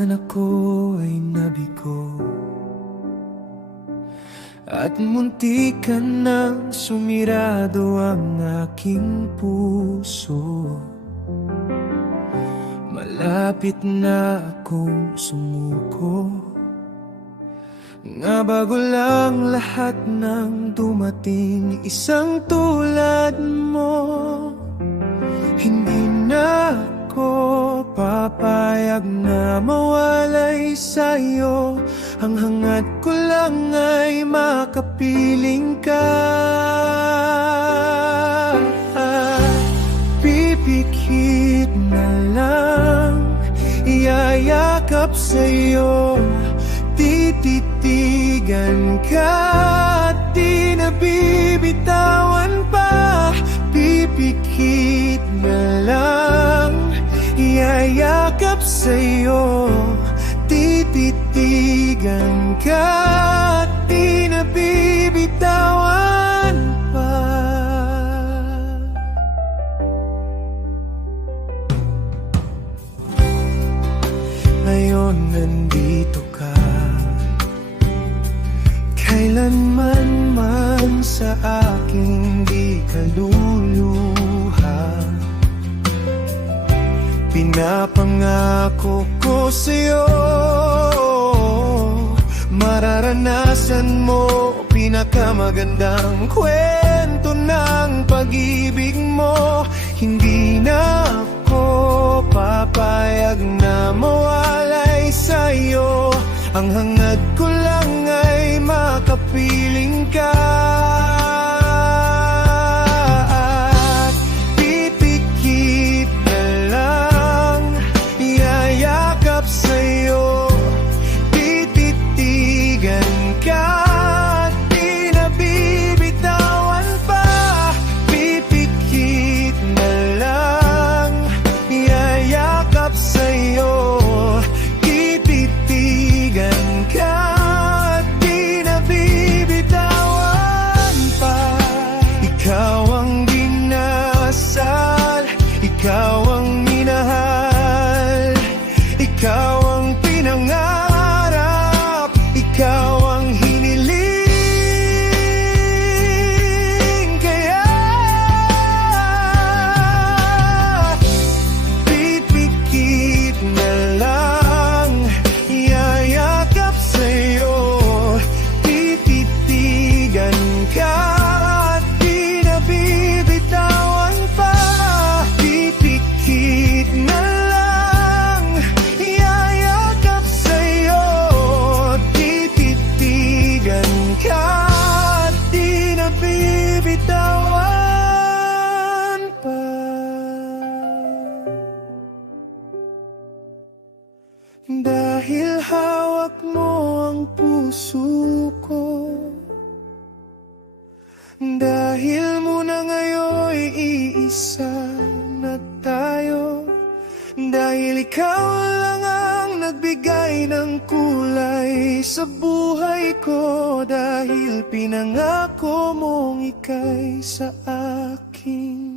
Minsan ako ay nabigo at muntikan nang sumirado ang aking puso. Malapit na akong sumuko, nga bago lang lahat ng dumating isang tulad mo. Hindi na ako papayag na mawalay sa'yo. Ang hangad ko lang ay makapiling ka. Pipikit na lang, iyayakap sa'yo, tititigan ka at di nabibitawan pa. Pipikit na lang, iyayakap sa'yo, tititigan ka at di nabibitawan pa. Ngayon nandito ka, kailanman man sa aking di kaluluha. Pinapangako ko sa'yo, mararanasan mo pinakamagandang kwento ng pag-ibig mo. Hindi na ako papayag na mawalay sa'yo. Ang hangad ko lang ay makapiling ka. At pipikit na lang, iyayakap sa'yo, tititigan ka at di nabibitawan pa. Pipikit na lang, iyayakap sa'yo, tititigan ka at di nabibitawan pa. Ikaw ang dinasal, ikaw ang minahal, ikaw ang pinangarap, ikaw ang hiniling. Kaya pipikit na lang, iyayakap sa'yo, tititigan ka at di nabibitawan pa. Pipikit na lang, iyayakap sa'yo, tititigan ka at di nabibitawan pa. Dahil hawak mo ang puso ko, dahil muna ngayon'y iisa na tayo, dahil ikaw lang ang nagbigay ng kulay sa buhay ko, dahil pinangako mong ika'y sa akin.